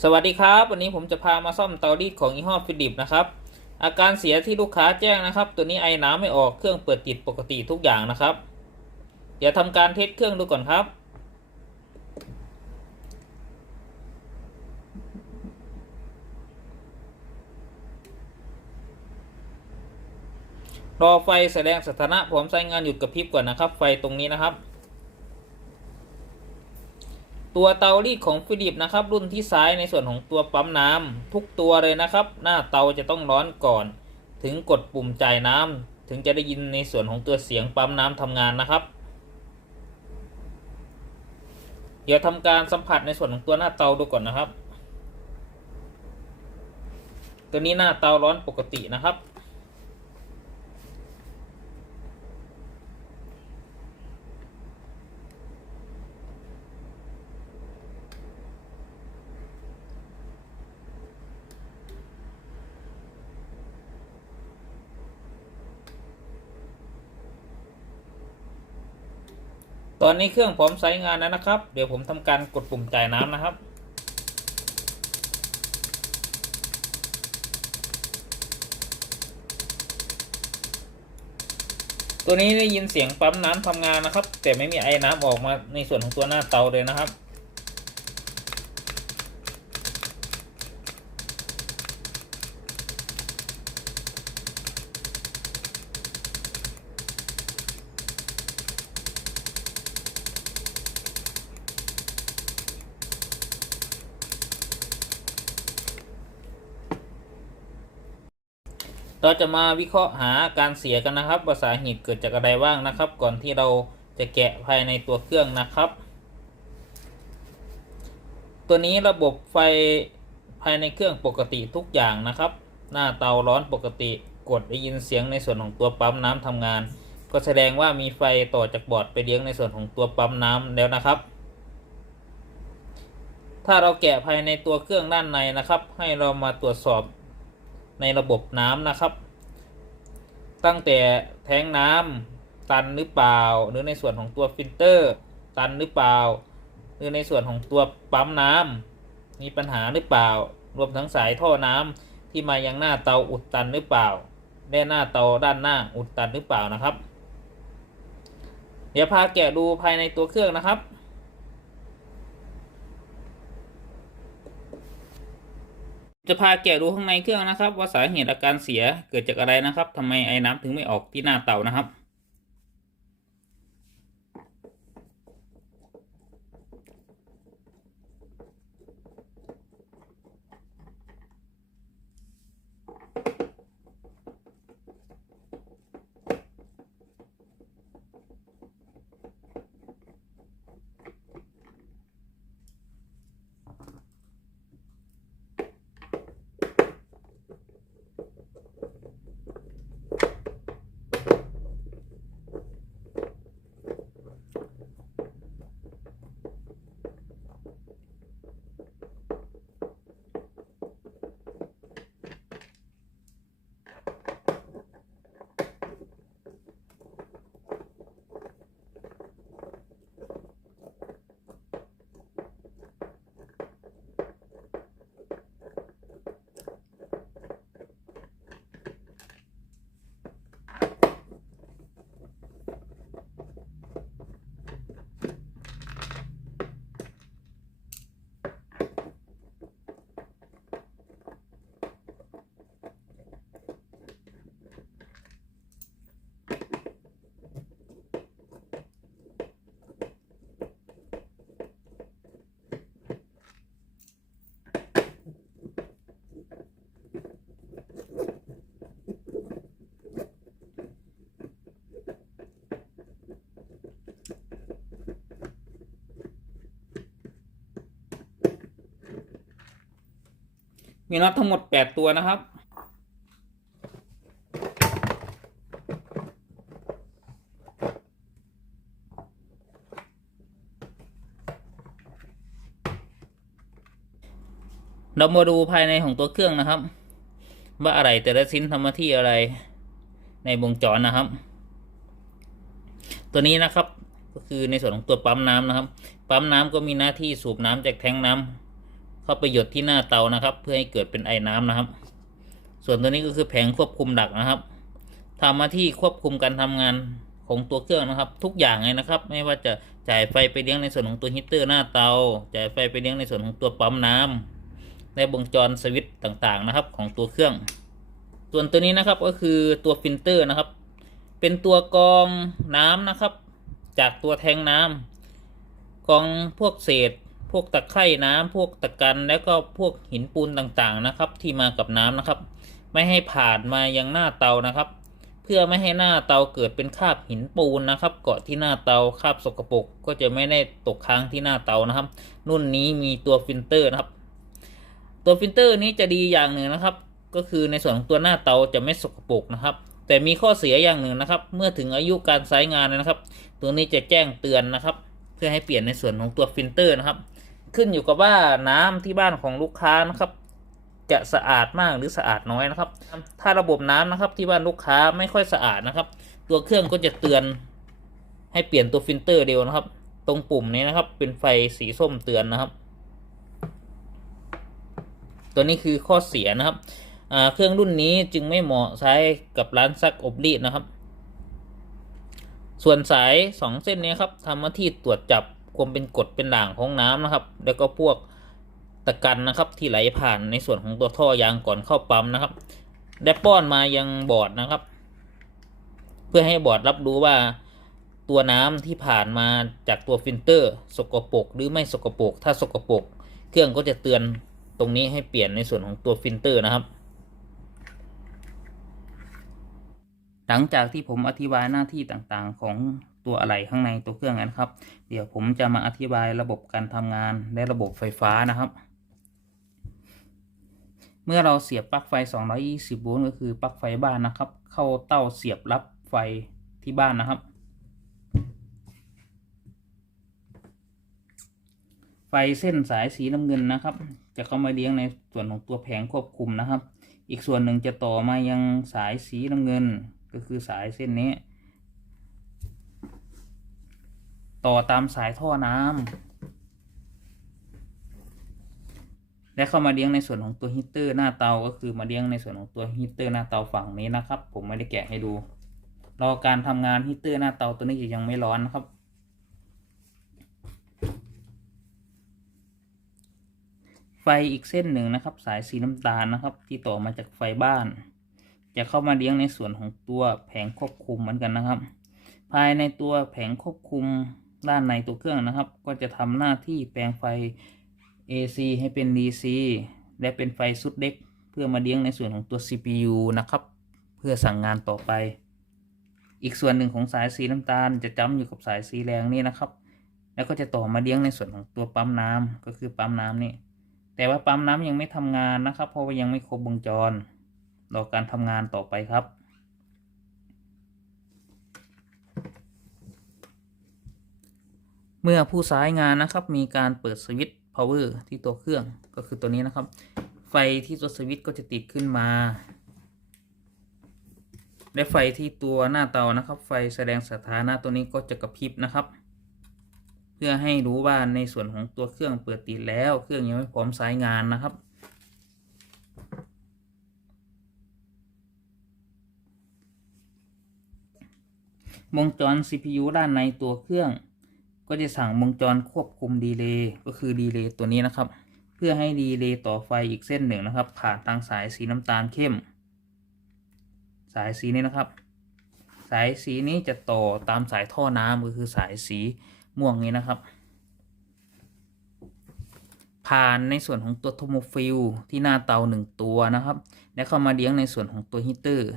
สวัสดีครับวันนี้ผมจะพามาซ่อมเตารีดของยี่ห้อฟิลิปนะครับอาการเสียที่ลูกค้าแจ้งนะครับตัวนี้ไอน้ำไม่ออกเครื่องเปิดติดปกติทุกอย่างนะครับเดี๋ยวทำการเทสเครื่องดูก่อนครับรอไฟแสดงสถานะพร้อมใช้งานหยุดกระพริบก่อนนะครับไฟตรงนี้นะครับตัวเตารีดของฟิลิปนะครับรุ่นที่ซ้ายในส่วนของตัวปั๊มน้ำทุกตัวเลยนะครับหน้าเตาจะต้องร้อนก่อนถึงกดปุ่มจ่ายน้ำถึงจะได้ยินในส่วนของตัวเสียงปั๊มน้ำทำงานนะครับเดี๋ยวทำการสัมผัสในส่วนของตัวหน้าเตาดูก่อนนะครับตัวนี้หน้าเตาร้อนปกตินะครับตอนนี้เครื่องพร้อมใช้งานแล้วนะครับเดี๋ยวผมทำการกดปุ่มจ่ายน้ำนะครับตัวนี้ได้ยินเสียงปั๊มน้ำทำงานนะครับแต่ไม่มีไอ้น้ำออกมาในส่วนของตัวหน้าเตาเลยนะครับเราจะมาวิเคราะห์หาการเสียกันนะครับว่าสาเหตุเกิดจากอะไรบ้างนะครับก่อนที่เราจะแกะภายในตัวเครื่องนะครับตัวนี้ระบบไฟภายในเครื่องปกติทุกอย่างนะครับหน้าเตาร้อนปกติกดได้ยินเสียงในส่วนของตัวปั๊มน้ำทำงานก็แสดงว่ามีไฟต่อจากบอร์ดไปเลี้ยงในส่วนของตัวปั๊มน้ำแล้วนะครับถ้าเราแกะภายในตัวเครื่องด้านในนะครับให้เรามาตรวจสอบในระบบน้ำนะครับตั้งแต่แท้งน้ำตันหรือเปล่าหรือในส่วนของตัวฟิลเตอร์ตันหรือเปล่าหรือในส่วนของตัวปั๊มน้ำมีปัญหาหรือเปล่ารวมทั้งสายท่อน้ำที่มายังหน้าเตาอุดตันหรือเปล่าและหน้าเตาด้านหน้าอุดตันหรือเปล่านะครับเดี๋ยวพาแกะดูภายในตัวเครื่องนะครับจะพาแกะดูข้างในเครื่องนะครับว่าสาเหตุอาการเสียเกิดจากอะไรนะครับทำไมไอ้น้ำถึงไม่ออกที่หน้าเตานะครับมีน็อตทั้งหมด8ตัวนะครับเรามาดูภายในของตัวเครื่องนะครับว่าอะไรแต่ละชิ้นทำหน้าที่อะไรในวงจรนะครับตัวนี้นะครับก็คือในส่วนของตัวปั๊มน้ำนะครับปั๊มน้ำก็มีหน้าที่สูบน้ำจากแทงน้ำ เข้าไปหยดที่หน้าเตานะครับเพื่อให้เกิดเป็นไอน้ำนะครับส่วนตัวนี้ก็คือแผงควบคุมดักนะครับทำหน้าที่ควบคุมการทำงานของตัวเครื่องนะครับทุกอย่างเลยนะครับไม่ว่าจะจ่ายไฟไปเลี้ยงในส่วนของตัวฮีตเตอร์หน้าเตาจ่ายไฟไปเลี้ยงในส่วนของตัวปั๊มน้ำและวงจรสวิตช์ต่างๆนะครับของตัวเครื่องส่วนตัวนี้นะครับก็คือตัวฟิลเตอร์นะครับเป็นตัวกรองน้ำนะครับจากตัวแทงน้ำกรองพวกเศษพวกตะไคร่น้ำพวกตะกันแล้วก็พวกหินปูนต่างๆนะครับที่มากับน้ำนะครับไม่ให้ผ่านมายังหน้าเตานะครับเพื่อไม่ให้หน้าเตาเกิดเป็นคราบหินปูนนะครับเกาะที่หน้าเตาคราบสกปรกก็จะไม่ได้ตกค้างที่หน้าเตานะครับรุ่นนี้มีตัวฟิลเตอร์นะครับตัวฟิลเตอร์นี้จะดีอย่างหนึ่งนะครับก็คือในส่วนของตัวหน้าเตาจะไม่สกปรกนะครับแต่มีข้อเสียอย่างหนึ่งนะครับเมื่อถึงอายุการใช้งานนะครับตัวนี้จะแจ้งเตือนนะครับเพื่อให้เปลี่ยนในส่วนของตัวฟิลเตอร์นะครับขึ้นอยู่กับว่าน้ำที่บ้านของลูกค้านะครับจะสะอาดมากหรือสะอาดน้อยนะครับถ้าระบบน้ำนะครับที่บ้านลูกค้าไม่ค่อยสะอาดนะครับตัวเครื่องก็จะเตือนให้เปลี่ยนตัวฟิลเตอร์เร็วนะครับตรงปุ่มนี้นะครับเป็นไฟสีส้มเตือนนะครับตัวนี้คือข้อเสียนะครับเครื่องรุ่นนี้จึงไม่เหมาะใช้กับร้านซักอบรีดนะครับส่วนสาย2เส้นนี้ครับทำหน้าที่ตรวจจับความเป็นกรดเป็นด่างของน้ำนะครับแล้วก็พวกตะกันนะครับที่ไหลผ่านในส่วนของตัวท่อยางก่อนเข้าปั๊มนะครับได้ป้อนมายังบอร์ดนะครับเพื่อให้บอร์ดรับรู้ว่าตัวน้ำที่ผ่านมาจากตัวฟิลเตอร์สกปรกหรือไม่สกปรกถ้าสกปรกเครื่องก็จะเตือนตรงนี้ให้เปลี่ยนในส่วนของตัวฟิลเตอร์นะครับหลังจากที่ผมอธิบายหน้าที่ต่างๆของตัวอะไหล่ข้างในตัวเครื่องนะครับเดี๋ยวผมจะมาอธิบายระบบการทำงานและระบบไฟฟ้านะครับเมื่อเราเสียบปลั๊กไฟ220โวลต์ก็คือปลั๊กไฟบ้านนะครับเข้าเต้าเสียบรับไฟที่บ้านนะครับไฟเส้นสายสีน้ำเงินนะครับจะเข้ามาเลี้ยงในส่วนของตัวแผงควบคุมนะครับอีกส่วนหนึ่งจะต่อมายังสายสีน้ำเงินก็คือสายเส้นนี้ต่อตามสายท่อน้ำและเข้ามาเลี้ยงในส่วนของตัวฮีตเตอร์หน้าเตาก็คือมาเลี้ยงในส่วนของตัวฮีตเตอร์หน้าเตาฝั่งนี้นะครับผมไม่ได้แกะให้ดูรอการทำงานฮีตเตอร์หน้าเตาตัวนี้ยังไม่ร้อนนะครับไฟอีกเส้นหนึ่งนะครับสายสีน้ำตาลนะครับที่ต่อมาจากไฟบ้านจะเข้ามาเลี้ยงในส่วนของตัวแผงควบคุมเหมือนกันนะครับภายในตัวแผงควบคุมด้านในตัวเครื่องนะครับก็จะทำหน้าที่แปลงไฟ AC ให้เป็น DC และเป็นไฟสุดเล็กเพื่อมาเลี้ยงในส่วนของตัว CPU นะครับเพื่อสั่งงานต่อไปอีกส่วนหนึ่งของสายสีน้ำตาลจะจ้ำอยู่กับสายสีแดงนี่นะครับแล้วก็จะต่อมาเลี้ยงในส่วนของตัวปั๊มน้ำก็คือปั๊มน้ำนี่แต่ว่าปั๊มน้ำยังไม่ทำงานนะครับเพราะว่ายังไม่ครบวงจรรอการทำงานต่อไปครับเมื่อผู้ใช้งานนะครับมีการเปิดสวิตช์ power ที่ตัวเครื่องก็คือตัวนี้นะครับไฟที่ตัวสวิตช์ก็จะติดขึ้นมาและไฟที่ตัวหน้าเตานะครับไฟแสดงสถานะตัวนี้ก็จะกระพริบนะครับเพื่อให้รู้ว่าในส่วนของตัวเครื่องเปิดติดแล้วเครื่องยังไม่พร้อมใช้งานนะครับวงจร CPU ด้านในตัวเครื่องก็จะสั่งวงจรควบคุมดีเลย์ก็คือดีเลย์ตัวนี้นะครับเพื่อให้ดีเลย์ต่อไฟอีกเส้นหนึ่งนะครับผ่านทางสายสีน้ำตาลเข้มสายสีนี้นะครับสายสีนี้จะต่อตามสายท่อน้ำก็คือสายสีม่วงนี้นะครับผ่านในส่วนของตัวโทโมฟิลที่หน้าเตา1ตัวนะครับและเข้ามาเลี้ยงในส่วนของตัวฮีตเตอร์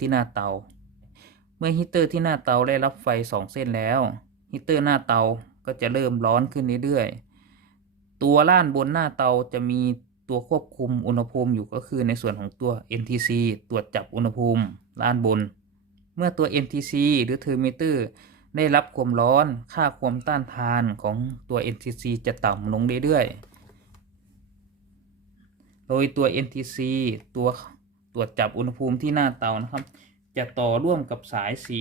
ที่หน้าเตาเมื่อฮีตเตอร์ที่หน้าเตาได้รับไฟ2เส้นแล้วฮีตเตอร์หน้าเตาก็จะเริ่มร้อนขึ้นเรื่อยๆตัวล่านบนหน้าเตาจะมีตัวควบคุมอุณหภูมิอยู่ก็คือในส่วนของตัว NTC ตรวจจับอุณหภูมิล่านบนเมื่อตัว NTC หรือเทอร์โมมิเตอร์ได้รับความร้อนค่าความต้านทานของตัว NTC จะต่ำลงเรื่อยๆโดยตัว NTC ตัวตรวจจับอุณหภูมิที่หน้าเตานะครับจะต่อร่วมกับสายสี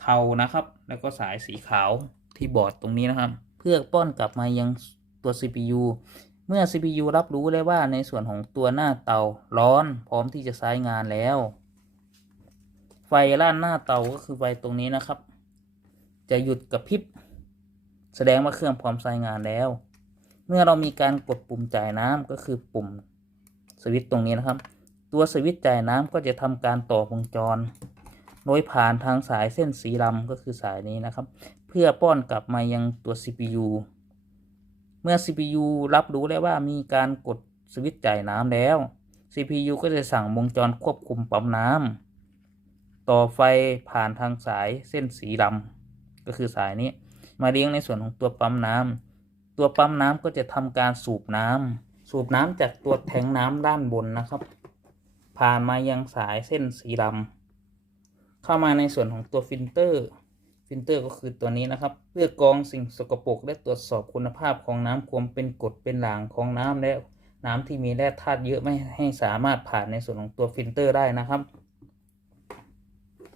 เทานะครับแล้วก็สายสีขาวที่บอร์ดตรงนี้นะครับเพื่อป้อนกลับมายัง ตัว CPU เมื่อ CPU รับรู้แล้วว่าในส่วนของตัวหน้าเตาร้อนพร้อมที่จะใช้งานแล้วไฟด้านหน้าเตาก็คือไฟตรงนี้นะครับจะหยุดกระพริบแสดงว่าเครื่องพร้อมใช้งานแล้วเมื่อเรามีการกดปุ่มจ่ายน้ำก็คือปุ่มสวิตช์ตรงนี้นะครับตัวสวิตช์จ่ายน้ำก็จะทำการต่อวงจรโดยผ่านทางสายเส้นสีดำก็คือสายนี้นะครับเพื่อป้อนกลับมายังตัว CPU เมื่อ CPU รับรู้แล้วว่ามีการกดสวิตช์จ่ายน้ำแล้ว CPU ก็จะสั่งวงจรควบคุมปั๊มน้ำต่อไฟผ่านทางสายเส้นสีดำก็คือสายนี้มาเลี้ยงในส่วนของตัวปั๊มน้ำตัวปั๊มน้ำก็จะทำการสูบน้ำจากตัวแทงน้ำด้านบนนะครับผ่านมายังสายเส้นสีดำเข้ามาในส่วนของตัวฟิลเตอร์ก็คือตัวนี้นะครับเพื่อกรองสิ่งสกปรกและตรวจสอบคุณภาพของน้ำความเป็นกรดเป็นด่างของน้ำและน้ำที่มีแร่ธาตุเยอะไม่ให้สามารถผ่านในส่วนของตัวฟิลเตอร์ได้นะครับ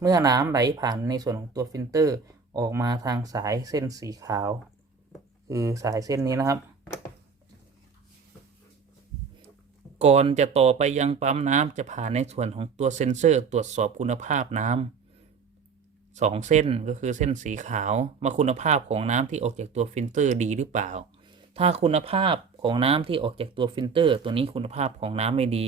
เมื่อน้ำไหลผ่านในส่วนของตัวฟิลเตอร์ออกมาทางสายเส้นสีขาวคือสายเส้นนี้นะครับก่อนจะต่อไปยังปั๊มน้ำจะผ่านในส่วนของตัวเซ็นเซอร์ตรวจสอบคุณภาพน้ำ2เส้นก็คือเส้นสีขาวมาคุณภาพของน้ำที่ออกจากตัวฟิลเตอร์ดีหรือเปล่าถ้าคุณภาพของน้ำที่ออกจากตัวฟิลเตอร์ตัวนี้คุณภาพของน้ำไม่ดี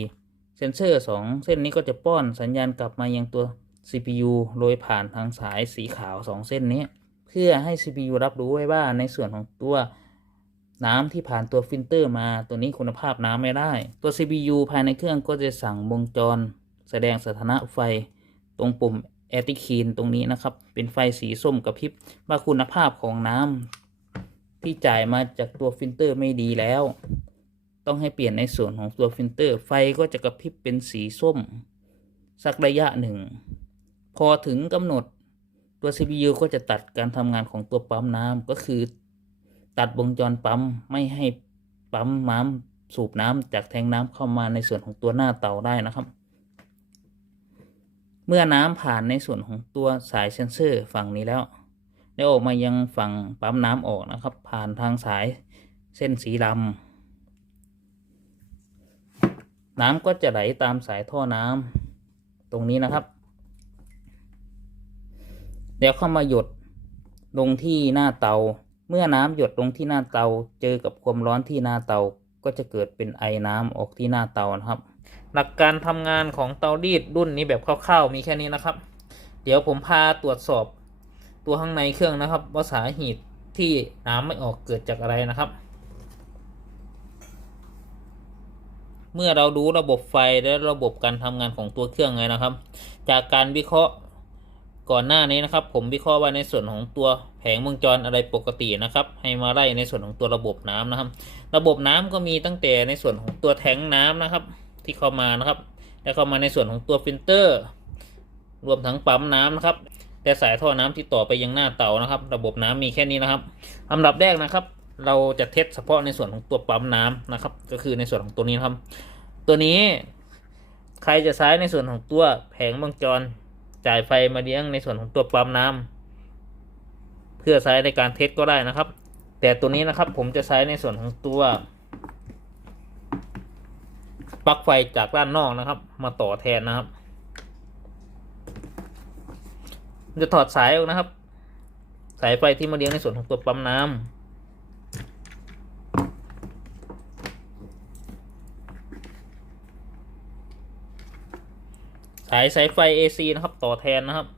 เซ็นเซอร์2เส้นนี้ก็จะป้อนสัญญาณกลับมายังตัว CPU โดยผ่านทางสายสีขาว2เส้นนี้เพื่อให้ CPU รับรู้ไว้ว่าในส่วนของตัวน้ำที่ผ่านตัวฟิลเตอร์มาตัวนี้คุณภาพน้ำไม่ได้ตัว CPU ภายในเครื่องก็จะสั่งวงจรแสดงสถานะไฟตรงปุ่มแอร์ติคีนตรงนี้นะครับเป็นไฟสีส้มกระพริบว่าคุณภาพของน้ำที่จ่ายมาจากตัวฟิลเตอร์ไม่ดีแล้วต้องให้เปลี่ยนในส่วนของตัวฟิลเตอร์ไฟก็จะกระพริบเป็นสีส้มสักระยะหนึ่งพอถึงกำหนดตัว CPU ก็จะตัดการทำงานของตัวปั๊มน้ำก็คือตัดวงจรปั๊มไม่ให้ปั๊มน้ำสูบน้ำจากแทงน้ำเข้ามาในส่วนของตัวหน้าเตาได้นะครับเมื่อน้ำผ่านในส่วนของตัวสายเซ็นเซอร์ฝั่งนี้แล้วได้ออกมายังฝั่งปั๊มน้ำออกนะครับผ่านทางสายเส้นสีดำน้ำก็จะไหลตามสายท่อน้ำตรงนี้นะครับแล้วเข้ามาหยดลงที่หน้าเตาเมื่อน้ำหยดลงที่หน้าเตาเจอกับความร้อนที่หน้าเตาก็จะเกิดเป็นไอน้ำออกที่หน้าเตานะครับหลักการทำงานของเตารีดรุ่นนี้แบบคร่าวๆมีแค่นี้นะครับเดี๋ยวผมพาตรวจสอบตัวข้างในเครื่องนะครับว่าสาเหตุที่น้ำไม่ออกเกิดจากอะไรนะครับเมื่อเราดูระบบไฟและระบบการทำงานของตัวเครื่องไงนะครับจากการวิเคราะห์ก่อนหน้านี้นะครับผมวิเคราะห์ว่าในส่วนของตัวแผงวงจรอะไรปกตินะครับให้มาไล่ในส่วนของตัวระบบน้ำนะครับระบบน้ำก็มีตั้งแต่ในส่วนของตัวแทงน้ำนะครับที่เข้ามานะครับแล้วเข้ามาในส่วนของตัวฟิลเตอร์รวมทั้งปั๊มน้ำนะครับแต่สายท่อน้ำที่ต่อไปยังหน้าเตานะครับระบบน้ำมีแค่นี้นะครับอันดับแรกนะครับเราจะเทสเฉพาะในส่วนของตัวปั๊มน้ำนะครับก็คือในส่วนของตัวนี้นะครับตัวนี้ใครจะใช้ในส่วนของตัวแผงวงจรจ่ายไฟมาเลี้ยงในส่วนของตัวปั๊มน้ำเพื่อใช้ในการเทสก็ได้นะครับแต่ตัวนี้นะครับผมจะใช้ในส่วนของตัวปลั๊กไฟจากด้านนอกนะครับมาต่อแทนนะครับจะถอดสายออกนะครับสายไฟที่มาเลี้ยงในส่วนของตัวปั๊มน้ำสายไฟ AC นะครับต่อแทนนะครับ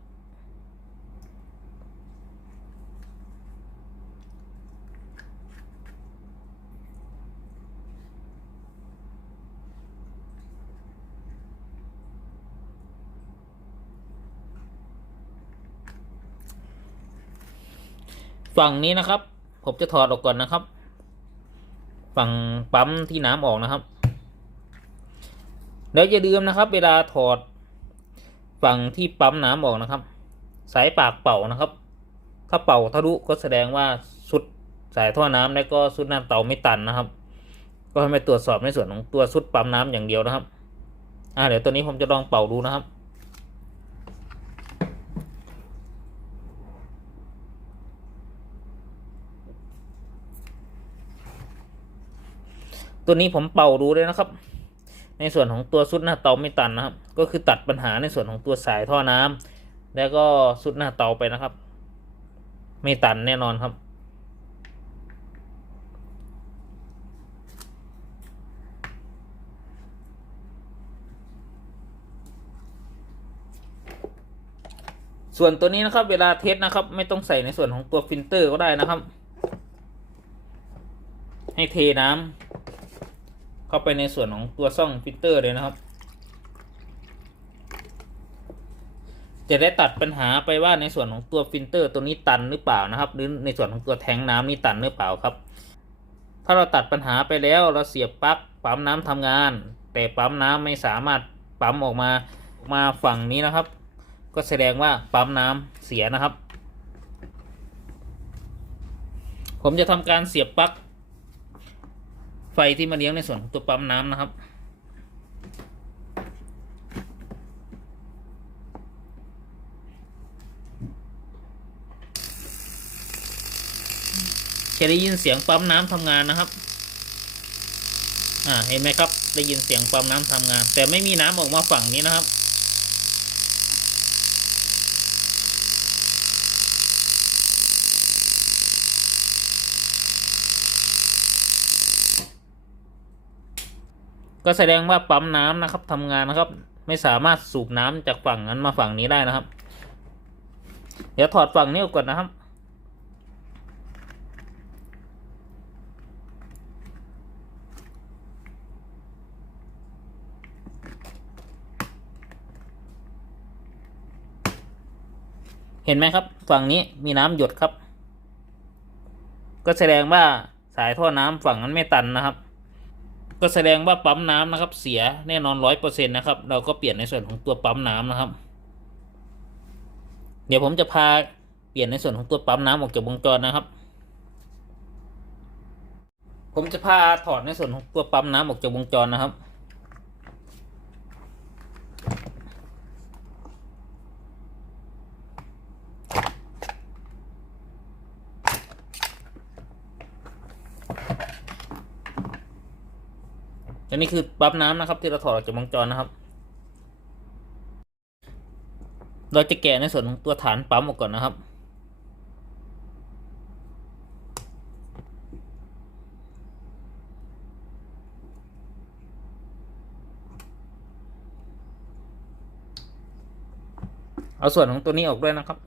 ฝั่งนี้นะครับผมจะถอดออกก่อนนะครับฝั่งปั๊มที่น้ำออกนะครับแล้วอย่าลืมนะครับเวลาถอดฝั่งที่ปั๊มน้ำออกนะครับสายปากเป่านะครับถ้าเป่าทะลุก็แสดงว่าสุดสายท่อน้ำและก็สุดหน้าเตาไม่ตันนะครับก็ให้ไปตรวจสอบในส่วนของตัวสุดปั๊มน้ำอย่างเดียวนะครับเดี๋ยวตัวนี้ผมจะลองเป่าดูนะครับ ตัวนี้ผมเป่าดูเลยนะครับในส่วนของตัวซุดหน้าเตาไม่ตันนะครับก็คือตัดปัญหาในส่วนของตัวสายท่อน้ำแล้วก็ซุดหน้าเตาไปนะครับไม่ตันแน่นอนครับส่วนตัวนี้นะครับเวลาเทสนะครับไม่ต้องใส่ในส่วนของตัวฟิลเตอร์ก็ได้นะครับให้เทน้ำเข้าไปในส่วนของตัวช่องฟิลเตอร์เลยนะครับจะได้ตัดปัญหาไปว่าในส่วนของตัวฟิลเตอร์ตัวนี้ตันหรือเปล่านะครับหรือในส่วนของตัวแทงน้ำนี่ตันหรือเปล่าครับถ้าเราตัดปัญหาไปแล้วเราเสียบปลั๊กปั๊มน้ำทำงานแต่ปั๊มน้ำไม่สามารถปั๊มออกมาฝั่งนี้นะครับก็แสดงว่าปั๊มน้ำเสียนะครับผมจะทำการเสียบปลั๊กไฟที่มาเลี้ยงในส่วนของตัวปั๊มน้ำนะครับจะได้ยินเสียงปั๊มน้ำทำงานนะครับเห็นไหมครับได้ยินเสียงปั๊มน้ำทำงานแต่ไม่มีน้ำออกมาฝั่งนี้นะครับก็แสดงว่าปั๊มน้ำนะครับทำงานนะครับไม่สามารถสูบน้ำจากฝั่งนั้นมาฝั่งนี้ได้นะครับเดี๋ยวถอดฝั่งนี้ออกก่อนนะครับเห็นไหมครับฝั่งนี้มีน้ำหยดครับก็แสดงว่าสายท่อน้ำฝั่งนั้นไม่ตันนะครับก็แสดงว่าปั๊มน้ำนะครับเสียแน่นอน100%นะครับเราก็เปลี่ยนในส่วนของตัวปั๊มน้ำนะครับเดี๋ยวผมจะพาเปลี่ยนในส่วนของตัวปั๊มน้ำออกจากวงจรนะครับผมจะพาถอดในส่วนของตัวปั๊มน้ำออกจากวงจรนะครับอันนี้คือปั๊มน้ำนะครับที่เราถอดออกจากวงจรนะครับเราจะแกะในส่วนของตัวฐานปั๊มออกก่อนนะครับเอาส่วนของตัวนี้ออกด้วยนะครับ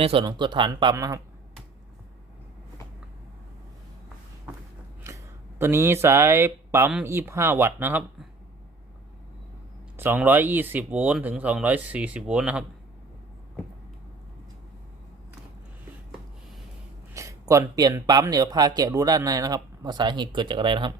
ในส่วนของตัวฐานปั๊มนะครับตัวนี้สายปั๊ม25 วัตต์นะครับ220 โวลต์ถึง240 โวลต์นะครับก่อนเปลี่ยนปั๊มเดี๋ยวพาแกะดูด้านในนะครับว่าสาเหตุเกิดจากอะไรนะครับ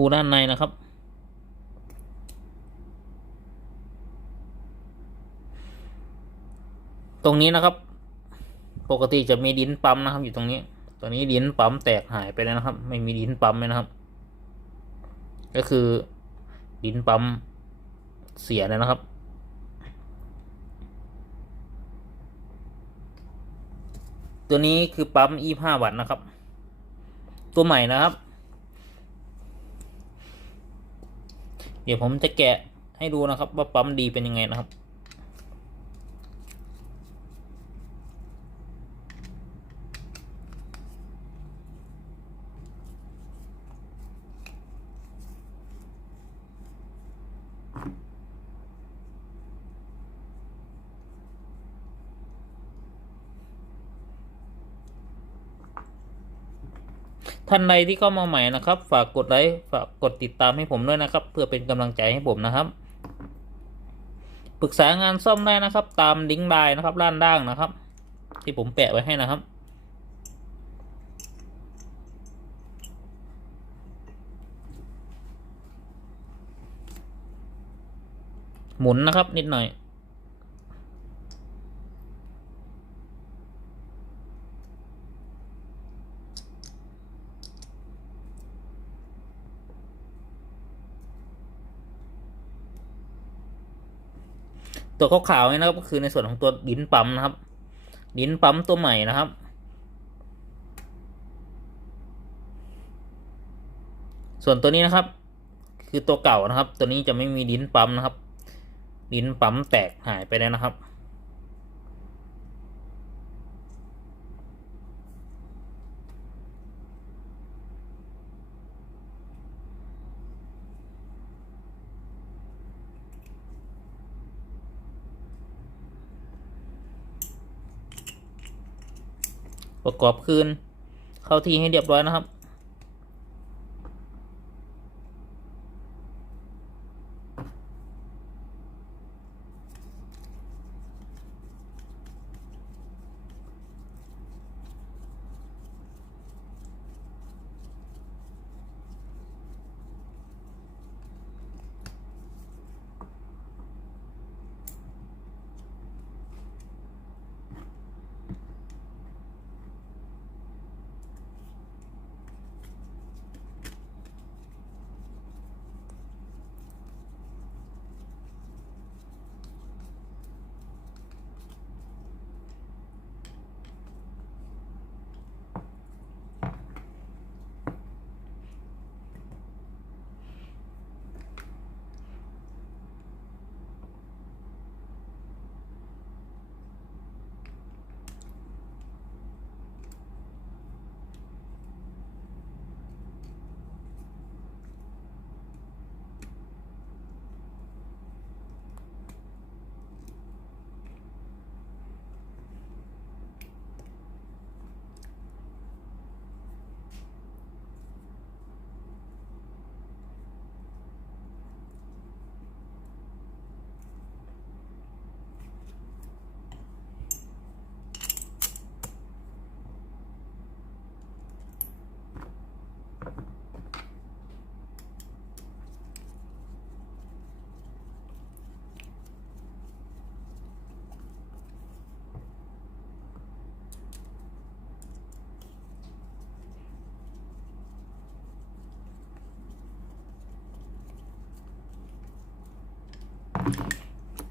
ดูด้านในนะครับตรงนี้นะครับปกติจะมีลิ้นปั๊มนะครับอยู่ตรงนี้ตอนนี้ลิ้นปั๊มแตกหายไปแล้วนะครับไม่มีลิ้นปั๊มเลยนะครับก็คือลิ้นปั๊มเสียแล้วนะครับตัวนี้คือปั๊ม25 วัตต์นะครับตัวใหม่นะครับเดี๋ยวผมจะแกะให้ดูนะครับว่าปั๊มดีเป็นยังไงนะครับ ท่านใดที่เข้ามาใหม่นะครับ ฝากกดไลค์ฝากกดติดตามให้ผมด้วยนะครับ เพื่อเป็นกำลังใจให้ผมนะครับ ปรึกษางานซ่อมได้นะครับ ตามลิงก์ไลน์นะครับด้านล่างนะครับ ที่ผมแปะไว้ให้นะครับ หมุนนะครับนิดหน่อย ตัวขาวๆนี่นะครับก็คือในส่วนของตัวลิ้นปั๊มนะครับลิ้นปั๊มตัวใหม่นะครับ ส่วนตัวนี้นะครับ คือตัวเก่านะครับ ตัวนี้จะไม่มีลิ้นปั๊มนะครับลิ้นปั๊มแตกหายไปแล้วนะครับประกอบคืนเข้าที่ให้เรียบร้อยนะครับ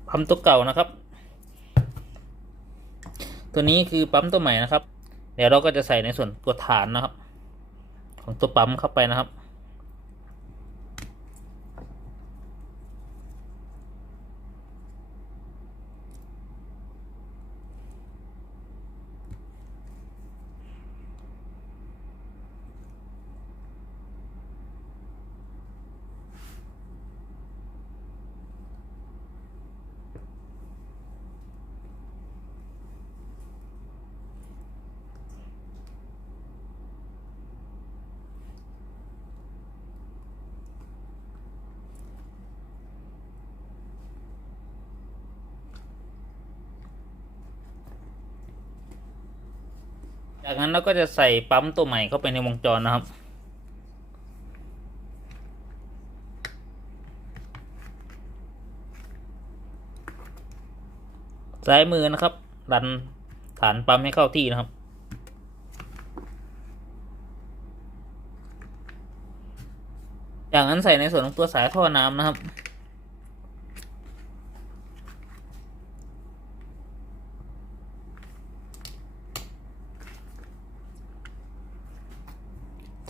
ปั๊มตัวเก่านะครับ ตัวนี้คือปั๊มตัวใหม่นะครับ เดี๋ยวเราก็จะใส่ในส่วนตัวฐานนะครับ ของตัวปั๊มเข้าไปนะครับจากนั้นเราก็จะใส่ปั๊มตัวใหม่เข้าไปในวงจรนะครับซ้ายมือนะครับดันฐานปั๊มให้เข้าที่นะครับจากนั้นใส่ในส่วนของตัวสายท่อน้ำนะครับ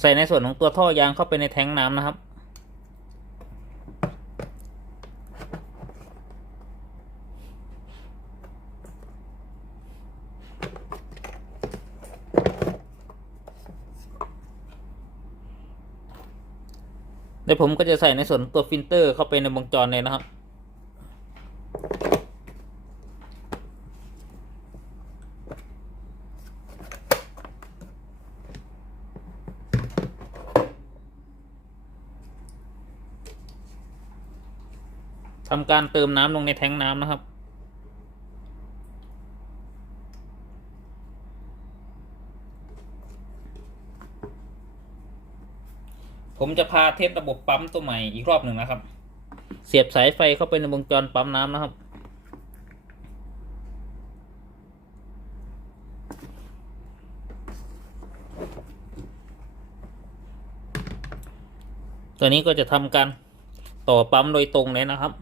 ใส่ในส่วนของตัวท่อยางเข้าไปในแทงน้ำนะครับเดี๋ยวผมก็จะใส่ในส่วนตัวฟิลเตอร์เข้าไปในวงจรเลยนะครับ ทำการเติมน้ำลงในแทงน้ำนะครับผมจะพาเทสระบบปั๊มตัวใหม่อีกรอบหนึ่งนะครับเสียบสายไฟเข้าไปในวงจรปั๊มน้ำนะครับตัวนี้ก็จะทำการต่อปั๊มโดยตรงเลยนะครับ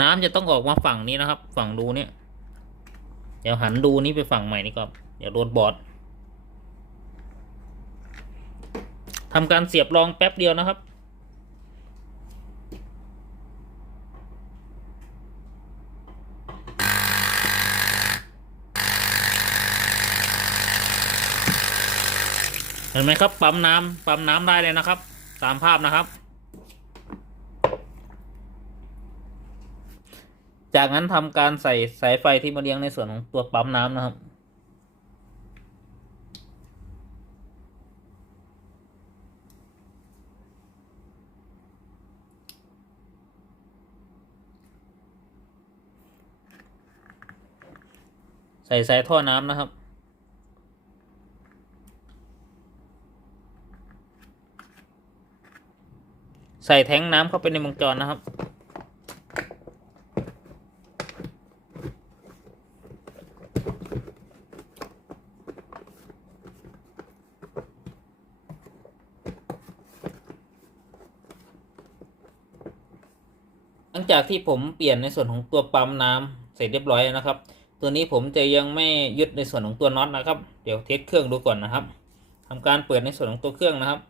น้ำจะต้องออกมาฝั่งนี้นะครับฝั่งรูนี้เดี๋ยวหันรูนี้ไปฝั่งใหม่นี่ก่อนเดี๋ยวโดนบอร์ดทำการเสียบรองแป๊บเดียวนะครับเห็นไหมครับปั๊มน้ำได้เลยนะครับตามภาพนะครับจากนั้นทำการใส่สายไฟที่มาเลี้ยงในส่วนของตัวปั๊มน้ำนะครับใส่สายท่อน้ำนะครับใส่แทงน้ำเข้าไปในวงจรนะครับหลังจากที่ผมเปลี่ยนในส่วนของตัวปั๊มน้ำเสร็จเรียบร้อยนะครับตัวนี้ผมจะยังไม่ยึดในส่วนของตัวน็อตนะครับเดี๋ยวเทสเครื่องดูก่อนนะครับทำการเปิดในส่วนของตัวเครื่องนะครับ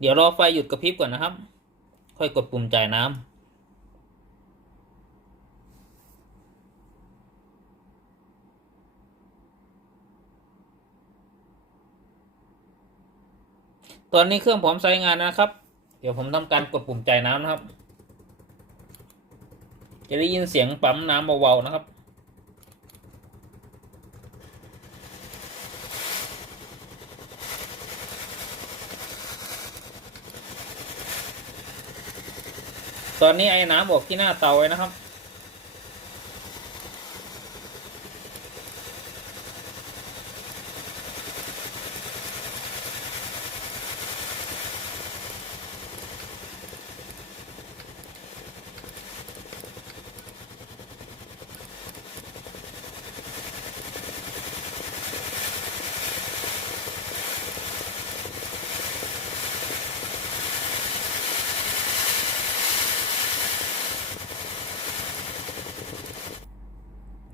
เดี๋ยวรอไฟหยุดกระพริบก่อนนะครับค่อยกดปุ่มจ่ายน้ำตอนนี้เครื่องผมใช้งานนะครับเดี๋ยวผมทำการกดปุ่มจ่ายน้ำนะครับจะได้ยินเสียงปั๊มน้ำเบาๆนะครับตอนนี้ไอ้น้ำออกที่หน้าเตาไว้นะครับ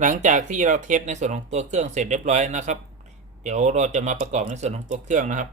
หลังจากที่เราเทสในส่วนของตัวเครื่องเสร็จเรียบร้อยนะครับเดี๋ยวเราจะมาประกอบในส่วนของตัวเครื่องนะครับ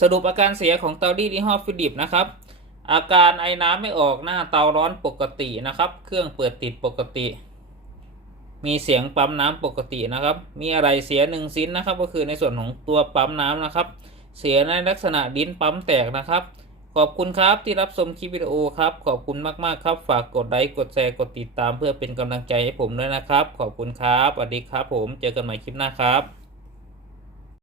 สรุปอาการเสียของเตารีดยี่ห้อฟิลิปนะครับอาการไอน้ำไม่ออกหน้าเตาร้อนปกตินะครับเครื่องเปิดติดปกติมีเสียงปั๊มน้ำปกตินะครับมีอะไรเสีย1ชิ้นนะครับก็คือในส่วนของตัวปั๊มน้ำนะครับเสียในลักษณะลิ้นปั๊มแตกนะครับขอบคุณครับที่รับชมคลิปวิดีโอครับขอบคุณมากๆครับฝากกดไลค์กดแชร์กดติดตามเพื่อเป็นกำลังใจให้ผมด้วยนะครับขอบคุณครับสวัสดีครับผมเจอกันใหม่คลิปหน้าครับ